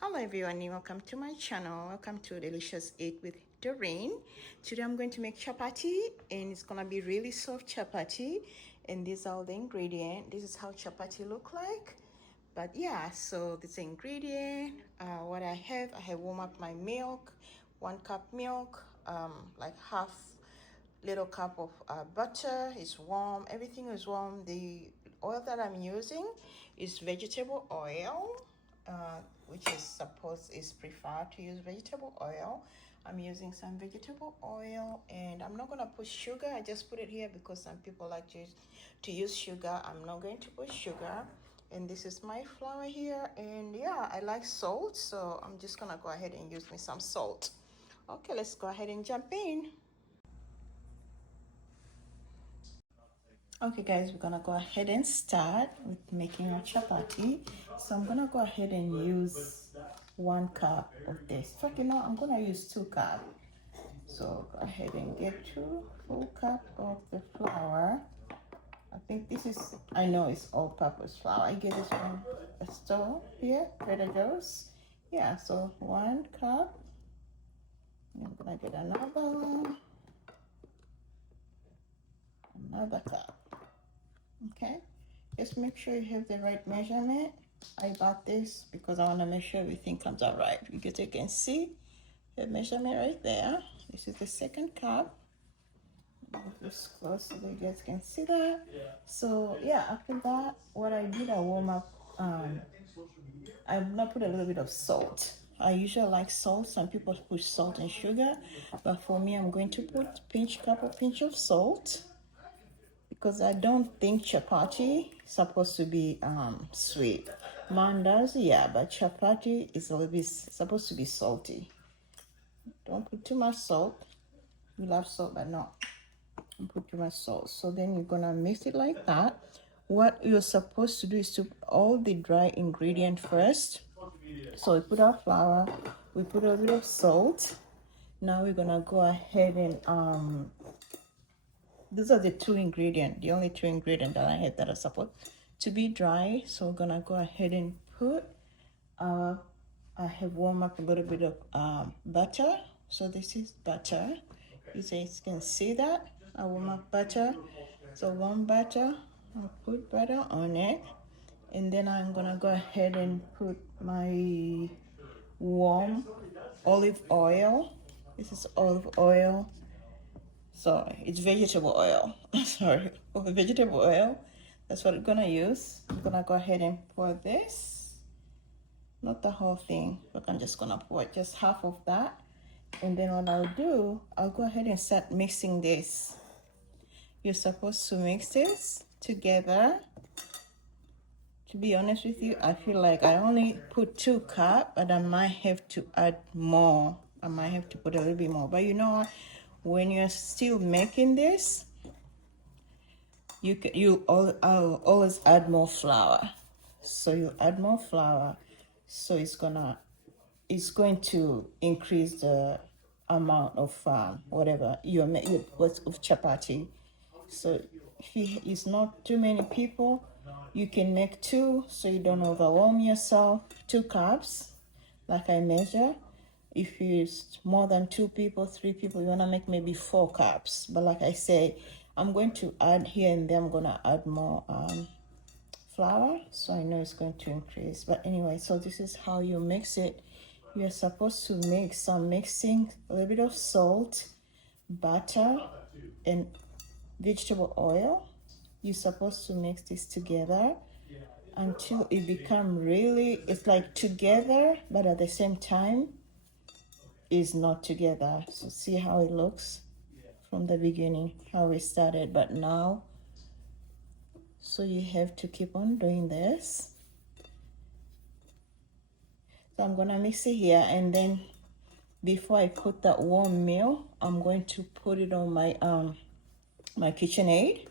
Hello everyone, welcome to my channel. Welcome to Delicious Eat with Doreen. Today I'm going to make chapati and it's gonna be really soft chapati, and these are all the ingredients. This is how chapati look like. But yeah, so this ingredient, what I have warm up my milk, 1 cup milk, like half little cup of butter is warm. Everything is warm. The oil that I'm using is vegetable oil, which is preferred to use vegetable oil. I'm using some vegetable oil, and I'm not gonna put sugar. I just put it here because some people like to use sugar. I'm not going to put sugar. And this is my flour here, and yeah, I like salt, so I'm just gonna go ahead and use me some salt. Okay, let's go ahead and jump in. Okay guys, we're gonna go ahead and start with making our chapati. So I'm gonna go ahead and use 1 cup of this. So you know, I'm gonna use 2 cups. So go ahead and get 2 full cup of the flour. I think this is, I know it's all-purpose flour. I get this from a store here, Trader Joe's. Yeah, so 1 cup. I'm gonna get another cup. Okay, just make sure you have the right measurement. I got this because I want to make sure everything comes out right, because you can see the measurement right there. This is the 2nd cup. Move this close so that you guys can see that. So yeah, after that, what I did, I warm up. I'm gonna put a little bit of salt. I usually like salt. Some people put salt and sugar, but for me, I'm going to put pinch of salt, because I don't think chapati is supposed to be sweet. Maandazi, yeah, but chapati is a little bit supposed to be salty. Don't put too much salt. We love salt, but no, don't put too much salt. So then you're gonna mix it like that. What you're supposed to do is to put all the dry ingredient first. So we put our flour, we put a little bit of salt. Now we're gonna go ahead and these are the the only 2 ingredients that I had that are supposed to be dry. So we're gonna go ahead and put, I have warmed up a little bit of butter. So this is butter. You guys can see that. I warm up butter. So warm butter, I'll put butter on it. And then I'm gonna go ahead and put my warm olive oil. This is olive oil. So it's vegetable oil. Sorry, vegetable oil. That's what I'm gonna use. I'm gonna go ahead and pour this, not the whole thing, but I'm just gonna pour just half of that. And then what I'll do, I'll go ahead and start mixing this. You're supposed to mix this together. To be honest with you, I feel like I only put 2 cups, but I might have to add more. I might have to put a little bit more. But you know what? When you're still making this, I'll always add more flour. So you add more flour, so it's going to increase the amount of whatever you're making of chapati. So if it's not too many people, you can make 2, so you don't overwhelm yourself. 2 cups, like I measure. If it's more than 2 people, 3 people, you want to make maybe 4 cups. But like I say, I'm going to add here and there, I'm going to add more flour, so I know it's going to increase. But anyway, so this is how you mix it. You're supposed to mix some mixing, a little bit of salt, butter, and vegetable oil. You're supposed to mix this together until it become really, it's like together, but at the same time is not together. So see how it looks from the beginning, how we started, but now. So you have to keep on doing this. So I'm gonna mix it here, and then before I put that warm meal, I'm going to put it on my my KitchenAid.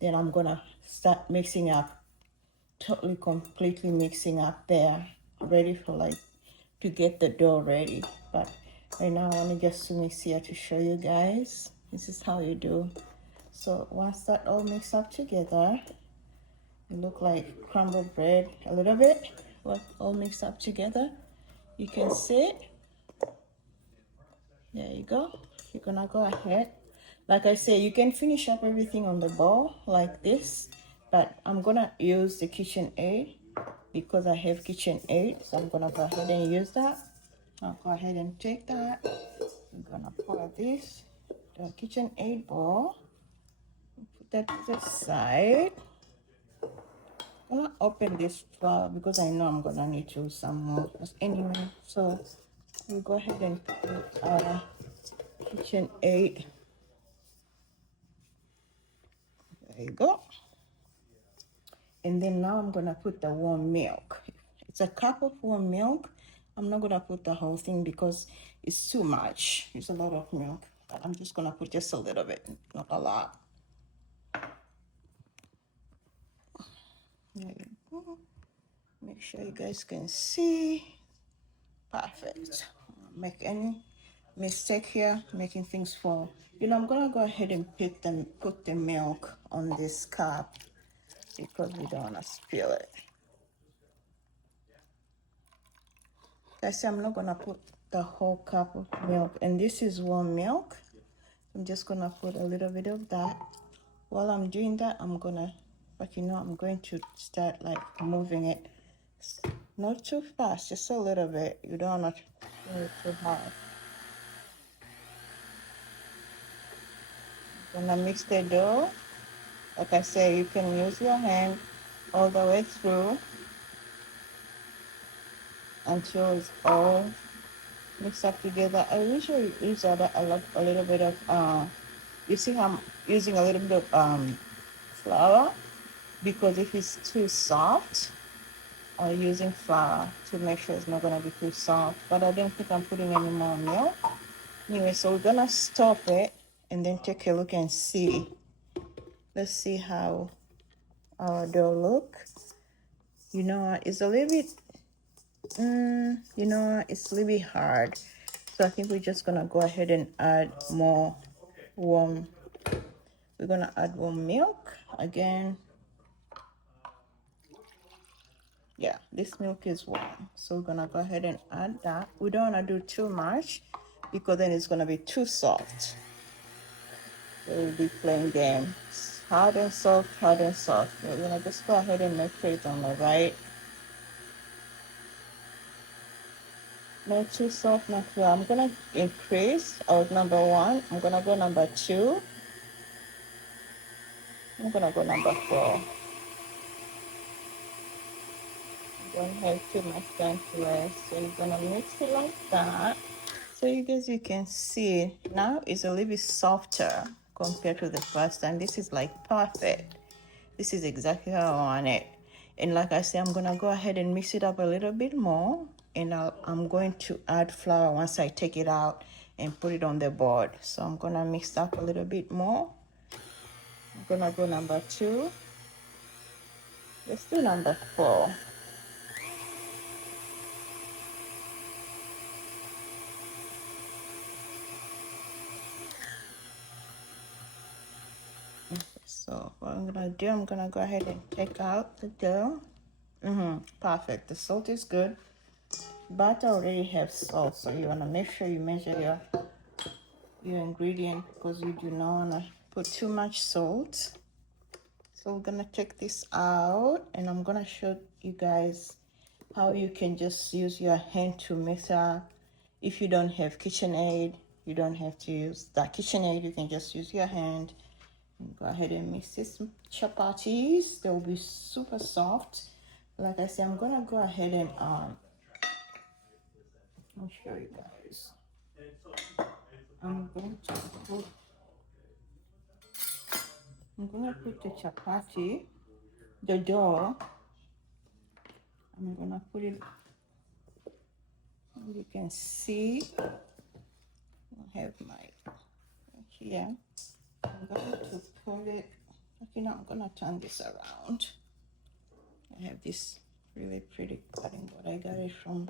Then I'm gonna start mixing up, completely mixing up there, ready for to get the dough ready. But right now I want to just mix here to show you guys. This is how you do. So once that all mixed up together, it look like crumbled bread a little bit, all mixed up together. You can see it. There you go. You're gonna go ahead. Like I say, you can finish up everything on the bowl like this, but I'm gonna use the KitchenAid because I have KitchenAid, so I'm gonna go ahead and use that. I'll go ahead and take that. I'm gonna pour this, the KitchenAid bowl, put that to the side. I'm gonna open this flour because I know I'm gonna need to use some more. But anyway, so we'll go ahead and put our KitchenAid. There you go. And then now I'm gonna put the warm milk. It's a cup of warm milk. I'm not gonna put the whole thing because it's too much. It's a lot of milk. But I'm just gonna put just a little bit, not a lot. There you go. Make sure you guys can see. Perfect. Make any mistake here, making things fall. You know, I'm gonna go ahead and put the milk on this cup because we don't wanna spill it. I say I'm not gonna put the whole cup of milk, and this is warm milk. I'm just gonna put a little bit of that. While I'm doing that, I'm gonna, like, you know, I'm going to start like moving it. Not too fast, just a little bit. You don't want to do it too hard. I'm gonna mix the dough. Like I say, you can use your hand all the way through until it's all mixed up together. I usually use a little bit of you see how I'm using a little bit of flour, because if it's too soft, I'm using flour to make sure it's not gonna be too soft. But I don't think I'm putting any more milk. Anyway, so we're gonna stop it and then take a look and see. Let's see how our dough look. You know, it's a little bit, you know, it's a little bit hard. So I think we're just gonna go ahead and add more warm. We're gonna add warm milk again. Yeah, this milk is warm, so we're gonna go ahead and add that. We don't wanna do too much because then it's gonna be too soft. So we'll be playing games. Hard and soft, hard and soft. We're gonna just go ahead and make sure it's on the right. Not too soft, not too. I'm gonna increase. I was number 1. I'm gonna go number 2. I'm gonna go number 4. Don't have too much time to rest. So you're gonna mix it like that. So you guys, you can see now it's a little bit softer compared to the first time. This is like perfect. This is exactly how I want it. And like I said, I'm gonna go ahead and mix it up a little bit more, and I'm going to add flour once I take it out and put it on the board. So I'm gonna mix up a little bit more. I'm gonna go number 2. Let's do number 4. So what I'm gonna do, I'm gonna go ahead and take out the dough. Perfect. The salt is good. But I already have salt, so you wanna make sure you measure your ingredient because you do not wanna put too much salt. So we're gonna take this out, and I'm gonna show you guys how you can just use your hand to mix up. If you don't have KitchenAid, you don't have to use that KitchenAid. You can just use your hand. Go ahead and mix these chapatis. They will be super soft. Like I said, I'm gonna go ahead and I'll show you guys. I'm gonna put the chapati, the dough. I'm gonna put it. You can see. I have my here. I'm going to put it. Okay, now I'm gonna turn this around. I have this really pretty cutting board. I got it from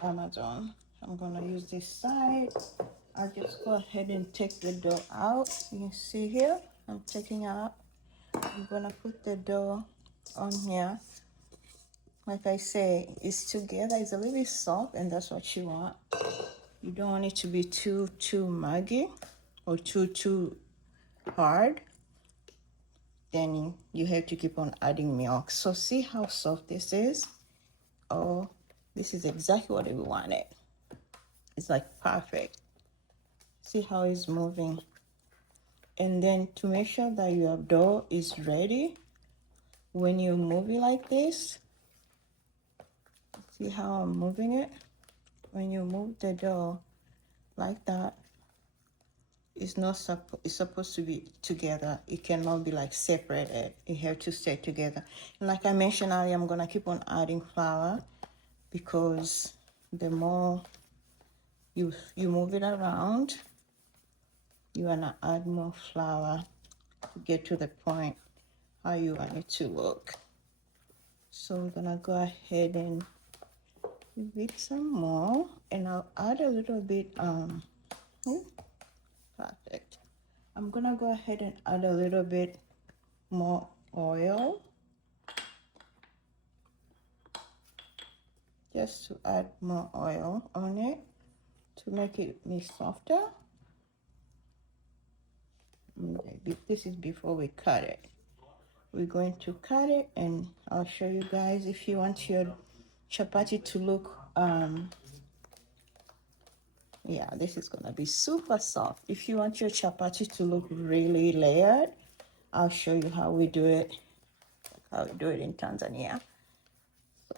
Amazon. I'm gonna use this side. I'll just go ahead and take the dough out. You can see here, I'm taking out. I'm gonna put the dough on here. like I say, it's together. It's a little bit soft, and that's what you want. You don't want it to be too muggy or too hard. Then you have to keep on adding milk. So see how soft this is? Oh, this is exactly what we wanted. It's like perfect. See how it's moving. And then to make sure that your dough is ready, when you move it like this, see how I'm moving it? When you move the dough like that, it's supposed to be together. It cannot be like separated. It have to stay together. And like I mentioned earlier, I'm gonna keep on adding flour, because the more you move it around, you wanna add more flour to get to the point how you want it to look. So I'm gonna go ahead and whip some more, and I'll add a little bit perfect. I'm gonna go ahead and add a little bit more oil, just to add more oil on it to make it softer. This is before we cut it. We're going to cut it, and I'll show you guys. If you want your chapati to look yeah, this is gonna be super soft. If you want your chapati to look really layered, I'll show you how we do it, in Tanzania.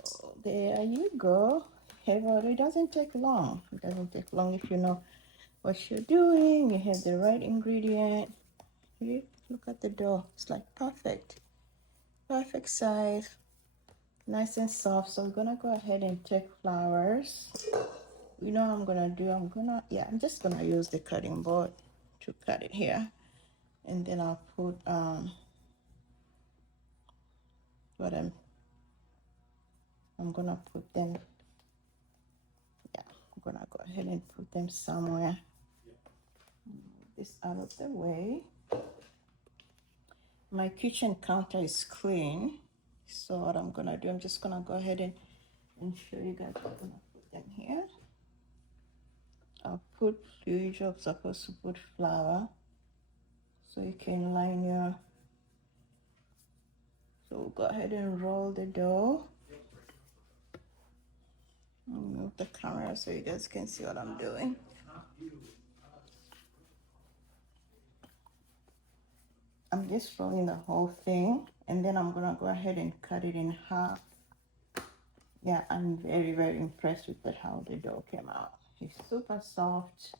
So there you go. It doesn't take long. It doesn't take long if you know what you're doing. You have the right ingredient. Look at the dough. It's like perfect size, nice and soft. So we're gonna go ahead and take flours. You know what I'm gonna do? I'm just gonna use the cutting board to cut it here, and then I'll put I'm gonna put them. Yeah, I'm gonna go ahead and put them somewhere. Move this out of the way. My kitchen counter is clean, so what I'm gonna do, I'm just gonna go ahead and show you guys. I'm gonna put them here. I'll put, you're supposed to put flour so you can line your, so go ahead and roll the dough. I'll move the camera so you guys can see what I'm doing. I'm just rolling the whole thing, and then I'm gonna go ahead and cut it in half. Yeah, I'm very, very impressed with how the dough came out. It's super soft.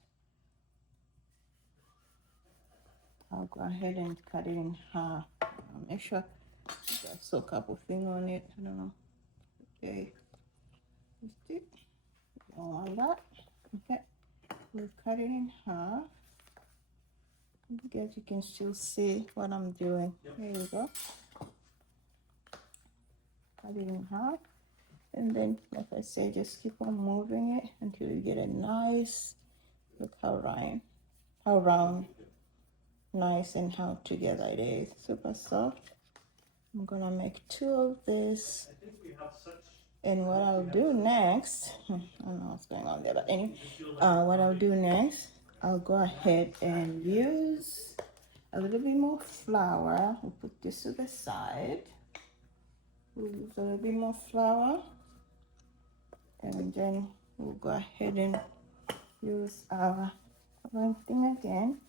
I'll go ahead and cut it in half. I'll make sure there's a couple things on it. I don't know. Okay. You don't want that. Okay. We'll cut it in half. I guess you can still see what I'm doing. There you go. Cut it in half. And then, like I said, just keep on moving it until you get a nice, look how round, nice, and how together it is. Super soft. I'm gonna make 2 of this. And what I'll do next, I don't know what's going on there, but anyway, what I'll do next, I'll go ahead and use a little bit more flour. We'll put this to the side. We'll use a little bit more flour. And then we'll go ahead and use our covering thing again.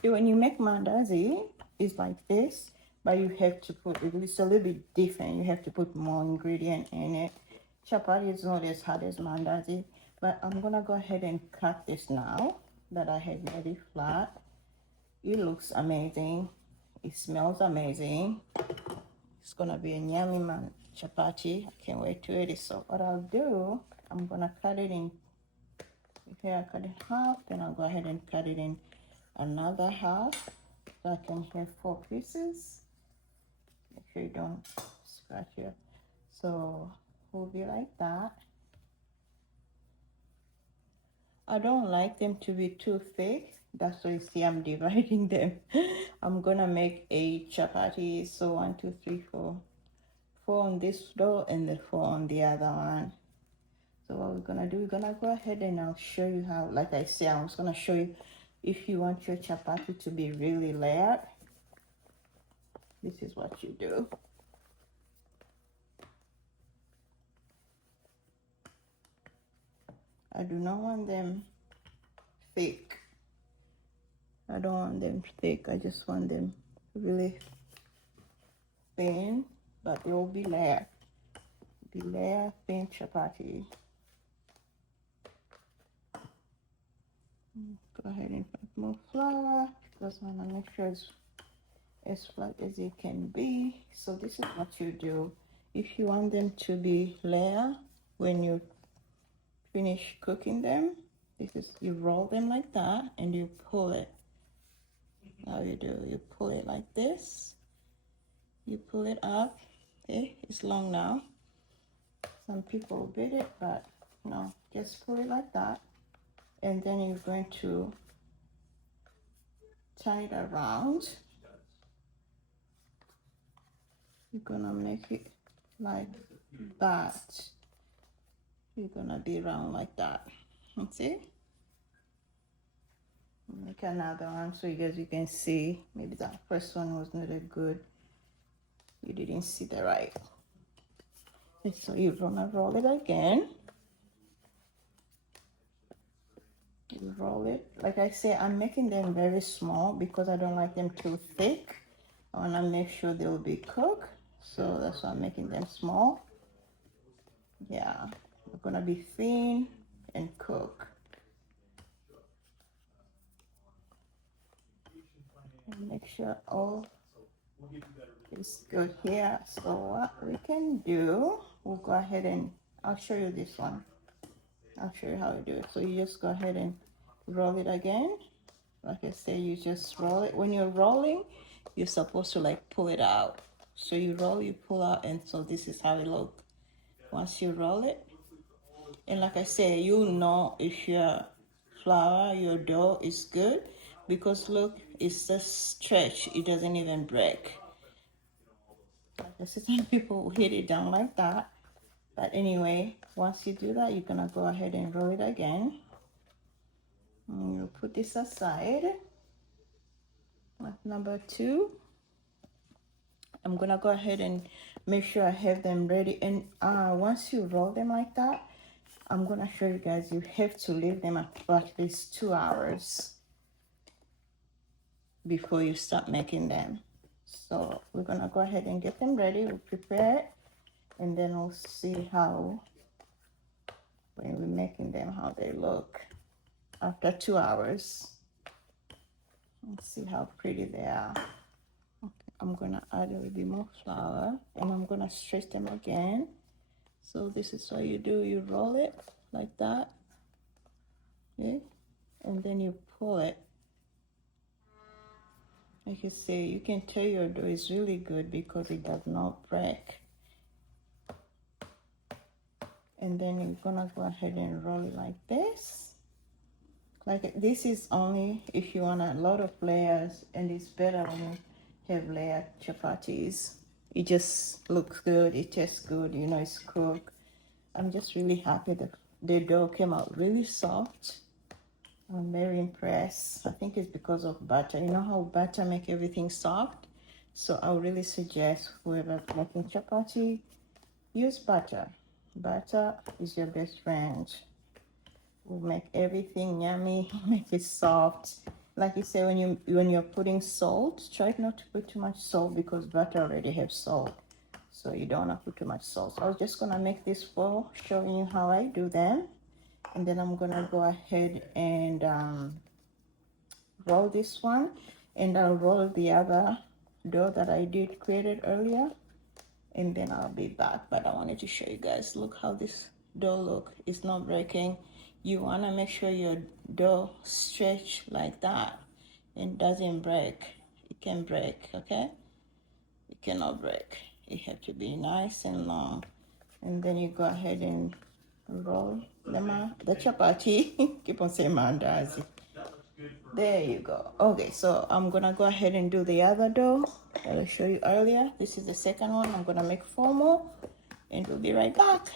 When you make maandazi, it's like this, but you have to put, it's a little bit different. You have to put more ingredient in it. Chapati is not as hard as maandazi, but I'm gonna go ahead and cut this now that I have made it flat. It looks amazing. It smells amazing. It's gonna be a yummy chapati. I can't wait to eat it. So what I'll do, I'm gonna cut it in. Here I cut it half, then I'll go ahead and cut it in another half, so I can have 4 pieces. Make sure you don't scratch it. So will be like that. I don't like them to be too thick, That's why you see I'm dividing them. I'm gonna make a chapati. So 1, 2, 3, 4. 4 on this dough and the 4 on the other one. So what we're gonna do, we're gonna go ahead and I'll show you how, like I said, I was gonna show you if you want your chapati to be really layered, this is what you do. I do not want them thick. I don't want them thick. I just want them really thin, but they will be layered. Be layered, thin chapati. Go ahead and put more flour because I want to make sure it's as flat as it can be. So this is what you do. If you want them to be layered when you finish cooking them, this is, you roll them like that and you pull it. How you do, you pull it like this, you pull it up. Okay, it's long now. Some people beat it, but no, just pull it like that, and then you're going to turn it around. You're gonna make it like that. You're gonna be round like that. See? Make another one so you guys you can see. Maybe that first one was not a good. You didn't see the right. And so you're gonna roll it again. You roll it. Like I say, I'm making them very small because I don't like them too thick. I wanna make sure they will be cooked. So that's why I'm making them small. Yeah, they're gonna be thin and cook. And make sure all is good here. So what we can do, we'll go ahead and I'll show you this one. I'll show you how to do it. So you just go ahead and roll it again. Like I say, you just roll it. When you're rolling, you're supposed to like pull it out. So you roll, you pull out, and so this is how it looks. Once you roll it, and like I say, you know if your flour, your dough is good, because look, it's just stretch. It doesn't even break. Like I said, some people hit it down like that. But anyway, once you do that, you're gonna go ahead and roll it again. And you'll put this aside. Like number 2. I'm gonna go ahead and make sure I have them ready. And once you roll them like that, I'm gonna show you guys, you have to leave them for at least 2 hours before you start making them. So we're gonna go ahead and get them ready. We'll prepare it, and then we'll see how, when we're making them, how they look after 2 hours. Let's see how pretty they are. Okay, I'm gonna add a little bit more flour, and I'm gonna stretch them again. So this is what you do, you roll it like that, okay, and then you pull it. Like you say, you can tell your dough is really good because it does not break. And then you're gonna go ahead and roll it like this. Like this is only if you want a lot of layers, and it's better when you have layered chapatis. It just looks good, it tastes good, you know it's cooked. I'm just really happy that the dough came out really soft. I'm very impressed. I think it's because of butter. You know how butter make everything soft? So I would really suggest whoever's making chapati, use butter. Butter is your best friend. Will make everything yummy, make it soft. Like you say, when you're putting salt, try not to put too much salt because butter already has salt. So you don't want to put too much salt. So I was just gonna make this for showing you how I do them. And then I'm gonna go ahead and roll this one, and I'll roll the other dough that I did created earlier, and then I'll be back. But I wanted to show you guys, look how this dough look. It's not breaking. You want to make sure your dough stretch like that and doesn't break. It can break, okay? It cannot break. It have to be nice and long. And then you go ahead and roll the chapati. Keep on saying maandazi. There you go. Okay, so I'm gonna go ahead and do the other dough that I showed you earlier. This is the second one. I'm gonna make 4 more and we'll be right back.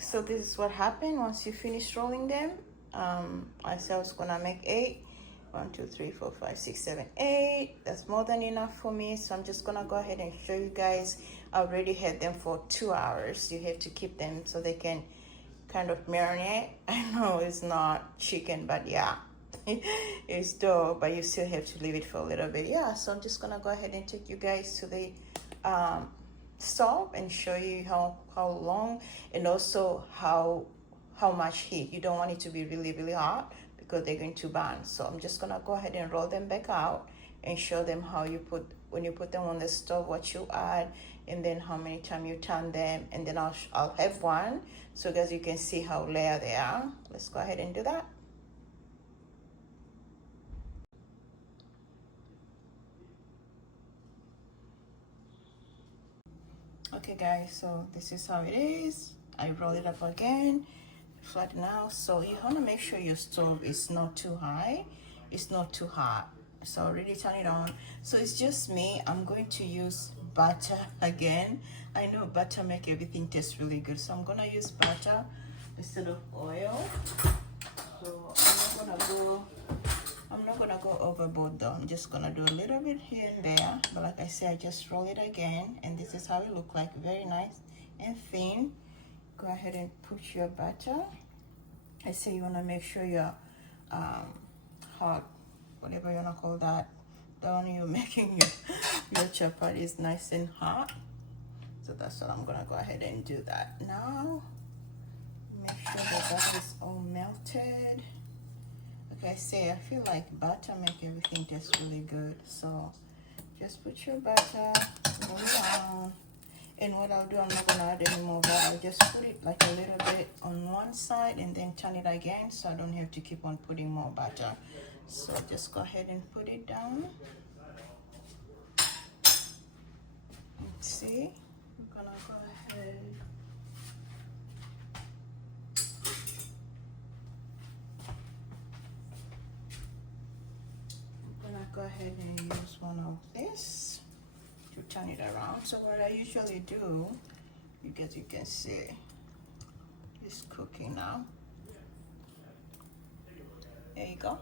So this is what happened once you finish rolling them. I said I was gonna make 8. 1, 2, 3, 4, 5, 6, 7, 8. That's more than enough for me. So I'm just gonna go ahead and show you guys. I already had them for 2 hours. You have to keep them so they can kind of marinate. I know it's not chicken, but yeah, it's dough, but you still have to leave it for a little bit. Yeah, so I'm just gonna go ahead and take you guys to the stove and show you how long, and also how much heat. You don't want it to be really hot because they're going to burn. So I'm just gonna go ahead and roll them back out and show them how you put, when you put them on the stove, what you add, and then how many times you turn them, and then I'll have one so guys you can see how layered they are. Let's go ahead and do that. Okay guys, so this is how it is. I roll it up again, flatten out. So you want to make sure your stove is not too high, it's not too hot. So already turn it on. So it's just me. I'm going to use butter again. I know butter make everything taste really good, so I'm gonna use butter instead of oil. So I'm not gonna go overboard though. I'm just gonna do a little bit here and there, but like I said, I just roll it again, and this is how it look like, very nice and thin. Go ahead and put your butter. I say you wanna make sure your hot, whatever you wanna call that, the one you're making your chapati is nice and hot. So that's what I'm gonna go ahead and do that now. Make sure the butter is all melted. Like I say, I feel like butter make everything taste really good. So just put your butter, roll down. And what I'll do, I'm not gonna add any more butter. I'll just put it like a little bit on one side and then turn it again, so I don't have to keep on putting more butter. So just go ahead and put it down. Let's see, we're gonna go ahead. Go ahead and use one of this to turn it around. So what I usually do, you guys, you can see it's cooking now. There you go.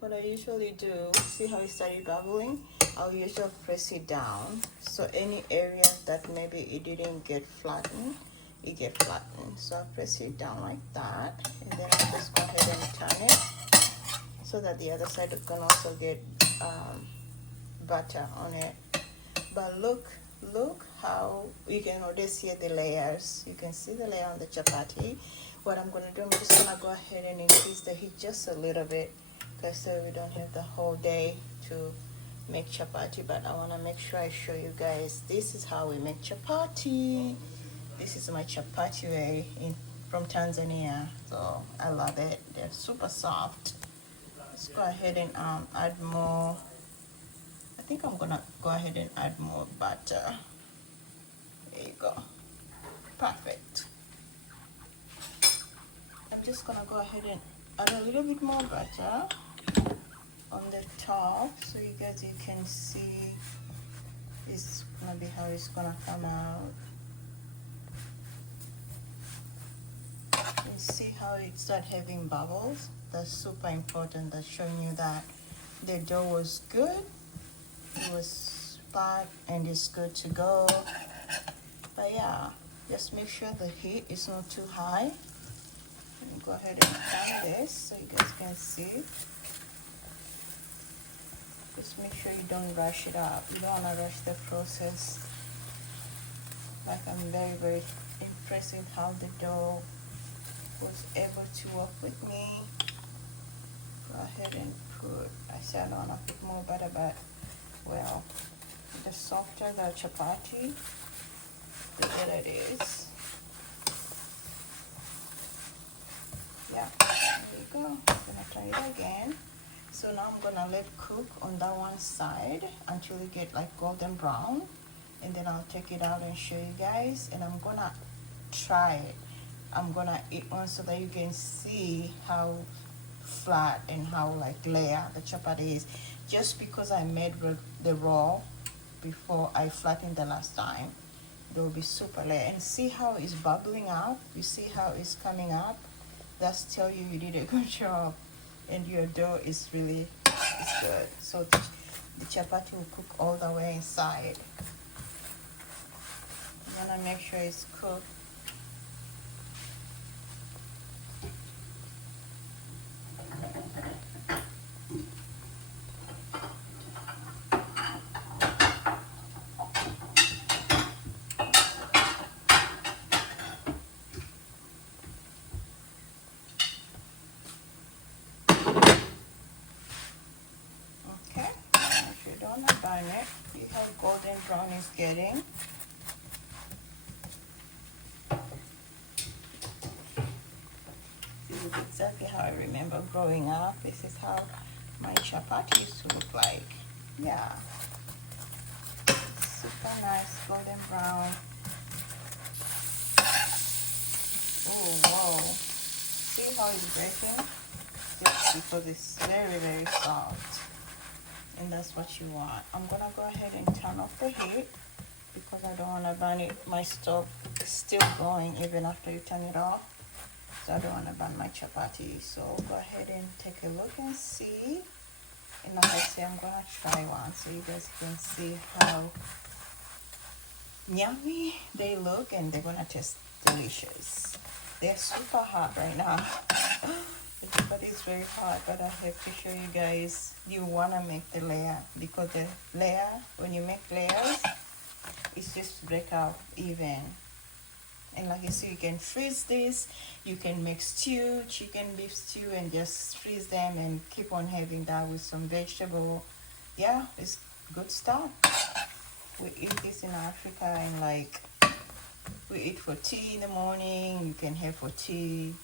What I usually do, see how it started bubbling? I'll usually press it down, so any area that maybe it didn't get flattened, it get flattened. So I'll press it down like that, and then I'll just go ahead and turn it, so that the other side can also get butter on it. But look how you can already see the layers. You can see the layer on the chapati. What I'm gonna do, I'm just gonna go ahead and increase the heat just a little bit, because so we don't have the whole day to make chapati. But I wanna make sure I show you guys, this is how we make chapati. This is my chapati way from Tanzania. So I love it. They're super soft. Let's go ahead and add more. I think I'm gonna go ahead and add more butter. There you go. Perfect. I'm just gonna go ahead and add a little bit more butter on the top, so you guys, you can see it's gonna be how it's gonna come out. You see how it start having bubbles? That's super important. That's showing you that the dough was good, it was packed, and it's good to go. But yeah, just make sure the heat is not too high. Let me go ahead and turn this so you guys can see. Just make sure you don't rush it up. You don't want to rush the process. Like, I'm very impressed with how the dough was able to work with me. Go ahead and put, I said I don't want to put more butter, but well, the softer the chapati, the better it is. Yeah, there you go. I'm gonna try it again. So now I'm gonna let cook on that one side until it get like golden brown, and then I'll take it out and show you guys. And I'm gonna try it. I'm gonna eat one so that you can see how flat and how like layer the chapati is. Just because I made the raw before I flattened the last time, they will be super layer. And see how it's bubbling up? You see how it's coming up? That's tell you did a good job, and your dough is really good. So the chapati will cook all the way inside. You wanna make sure it's cooked. Okay, if you don't have done it, see how golden brown is getting. This is exactly how I remember growing up. This is how my chapati used to look like. Yeah, super nice golden brown. Oh wow, see how it's breaking? Just because it's very, very soft, and that's what you want. I'm gonna go ahead and turn off the heat because I don't want to burn it. My stove is still going even after you turn it off, so I don't want to burn my chapati. So go ahead and take a look and see. And like I say, I'm gonna try one so you guys can see how yummy they look, and they're gonna taste delicious. They're super hot right now. The chapati is very hot, but I have to show you guys. You wanna make the layer, because the layer, when you make layers, it's just break out even. And like you see, you can freeze this. You can make stew, chicken beef stew, and just freeze them and keep on having that with some vegetable. Yeah, it's good stuff. We eat this in Africa, and like we eat for tea in the morning. You can have for tea.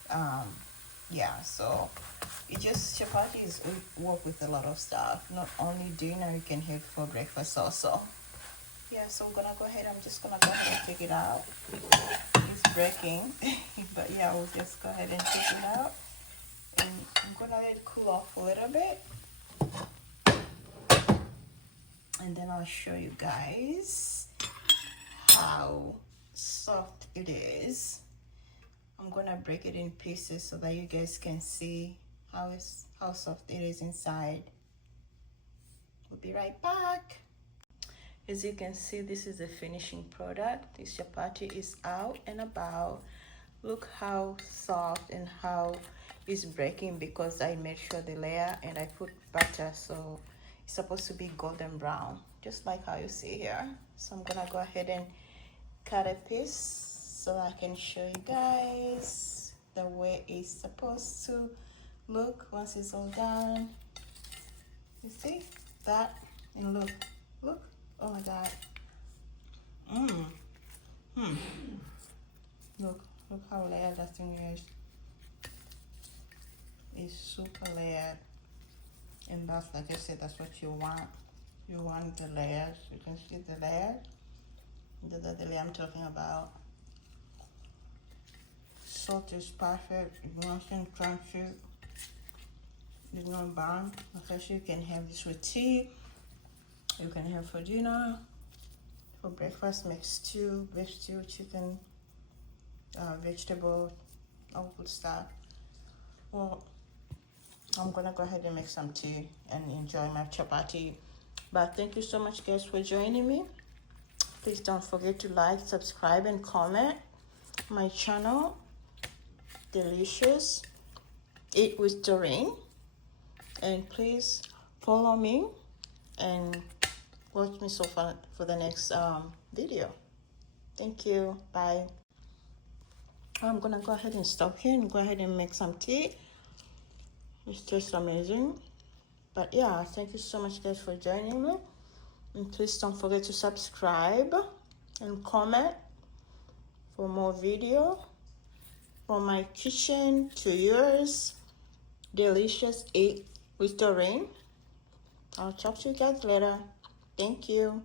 Yeah, so it just, chapati is work with a lot of stuff. Not only dinner, you can have for breakfast also. Yeah, so we're gonna go ahead. I'm just gonna go ahead and take it out. It's breaking, but yeah, we'll just go ahead and take it out. And I'm gonna let it cool off a little bit, and then I'll show you guys how soft it is. I'm gonna break it in pieces so that you guys can see how soft it is inside. We'll be right back. As you can see, this is the finishing product. This chapati is out and about. Look how soft and how it's breaking, because I made sure the layer and I put butter, so it's supposed to be golden brown, just like how you see here. So I'm gonna go ahead and cut a piece so I can show you guys the way it's supposed to look once it's all done. You see that? And look, oh my god. Look how layered that thing is. It's super layered, and that's, like I said, that's what you want. You want the layers. You can see the layers. The layer I'm talking about. Salt is perfect. It's nice and crunchy. It's not burnt. Okay, you can have this with tea. You can have for dinner. For breakfast, make stew, beef stew, chicken, vegetable, all good stuff. Well, I'm gonna go ahead and make some tea and enjoy my chapati. But thank you so much, guys, for joining me. Please don't forget to like, subscribe, and comment my channel. Delicious Eat with Doreen. And please follow me and watch me so far for the next video. Thank you. Bye. I'm gonna go ahead and stop here and go ahead and make some tea. It's just amazing. But yeah, thank you so much, guys, for joining me. And please don't forget to subscribe and comment for more video from my kitchen to yours. Delicious Eat with Doreen. I'll talk to you guys later. Thank you.